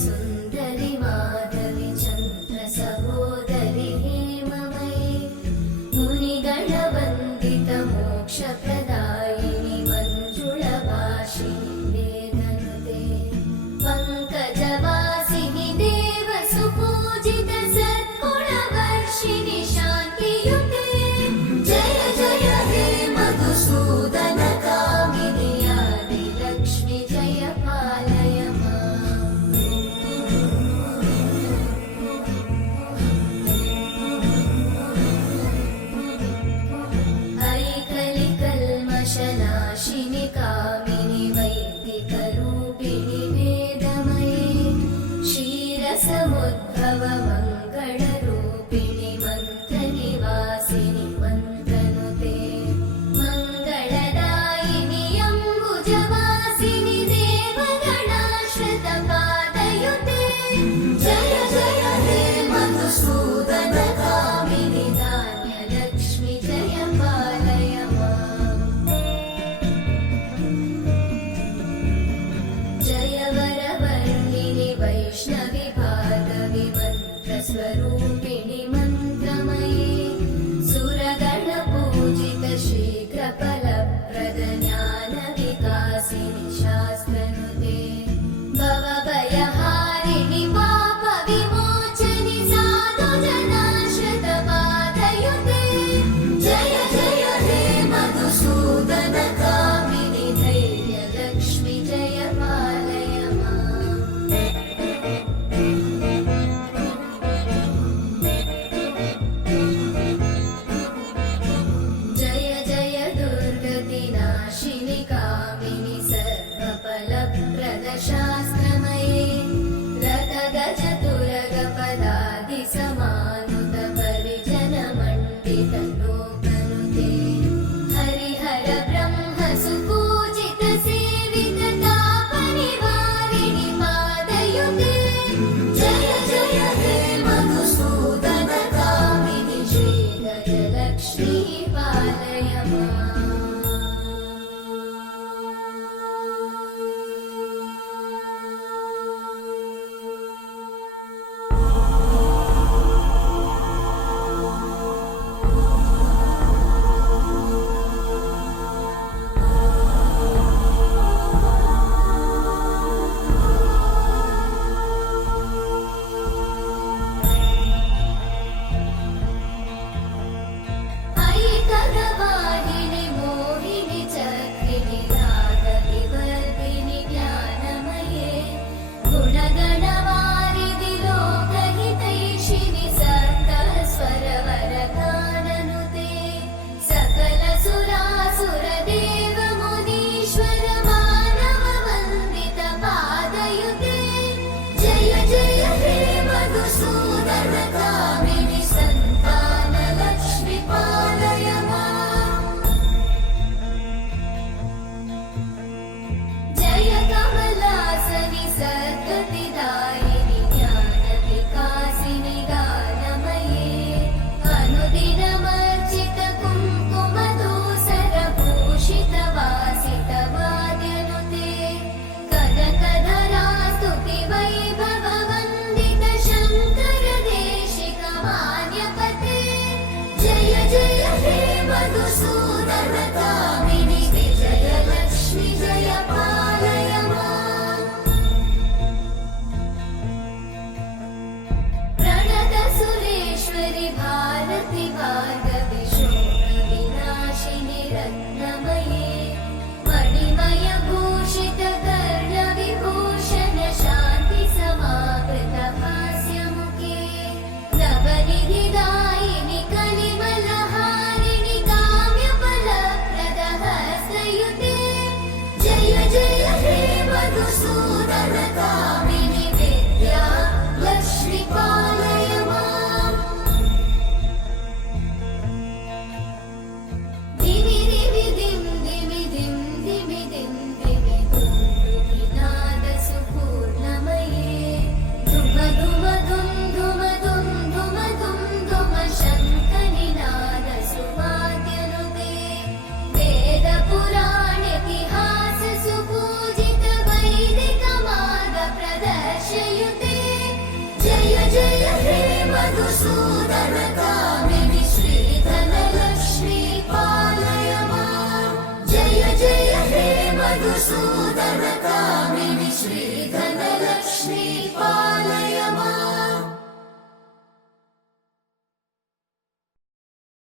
सुन्दरि माधवि चन्द्र सहोदरि हेममयि मुनिगणवन्दित मोक्षप्रदायिनि मञ्जुळभाषिणि वेदनुते पङ्कजवासिनि देवसुपूजित सद्गुणवर्षिणि शान्तियुते जय जय हे मधुसूदन कामिनि आदिलक्ष्मि जय पालय माम् ऐकलिकल्मषनाशिनि कामिनि वैदिकरूपिणि वेदमये क्षीरसमुद्भव मङ्गलरूपिणि मन्त्रनिवासिनि मन्त्रनुते मङ्गलदायिनि अम्बुजवासिनि देवगणाश्रितपादयुते जय जय हे मधुसूदन कामिनि धान्यलक्ष्मि जय पालय माम् जय वरवर्णिनि वैष्णवि भार्गवि मन्त्रस्वरूपिणि मन्त्रमये सुरगणपूजित शीघ्रफलप्रद ज्ञानविकासिनि शास्त्रनुते भवभयहारिणि पापविमोचनि साधुजनाश्रितपादयुते जय जय हे मधुसूदन कामिनि धैर्यलक्ष्मि जय पालय माम् जय जय दुर्गतिनाशिनि कामिनि सर्वफलप्रद शास्त्रमये रथगजतुरगपदादिसमानुत परिजनमण्डित लोकनुते हरिहर ब्रह्म सुपूजित सेवित तापनिवारिणि पादयुते जय जय हे मधुसूदन कामिनि श्रीगजलक्ष्मी पालय माम् ऐकगवाहिनि मोहिनि चक्रिणि रागविवर्धिनि ज्ञानमये गुणगणवारिधि लोकहितैषिणि सप्तस्वरवरगाननुते सकलसुरासुरदेव मुनीश्वर मानववन्दित पादयुते जय जय हे मधुसूदन कामिनि सन्तानलक्ष्मि पालय माम् जय कमलासनि सद्गतिदायिनि ज्ञानविकासिनि गानमये अनुदिनमर्चित कुङ्कुमधूसरभूषित वासित वाद्यनुते कनकधरा स्तुति वैभववन्दित शङ्कर देशिक मान्यपते जय जय हे मधुसूदन कामिनि विजयलक्ष्मि जय पालय माम् प्रणत सुरेश्वरि भारति भार्गवि शोकविनाशिनि रत्नमये मणिमय भूषित कर्णविभूषण शान्ति समावृत हास्यमुखे नवनिधिदायिनि कलिमलहारिणि काम्यफलप्रद हस्तयुते जय जय हे मधुसूदन कामिनि विद्या लक्ष्मि पालय माम् दिवि दिवि दिं दिमि दिं दिमि दिं दिमि दुन्दुभिनाद सुपूर्णमये धुम धुम धुं धुम धुं धुम धुं धुम शङ्खनिनाद सुवाद्यनुते वेदपुराणेतिहास सुपूजित वैदिक मार्ग जय जय हे मधुसूदन कामिनि श्रीधनलक्ष्मी पालय माम् जय जय हे मधुसूदन कामिनि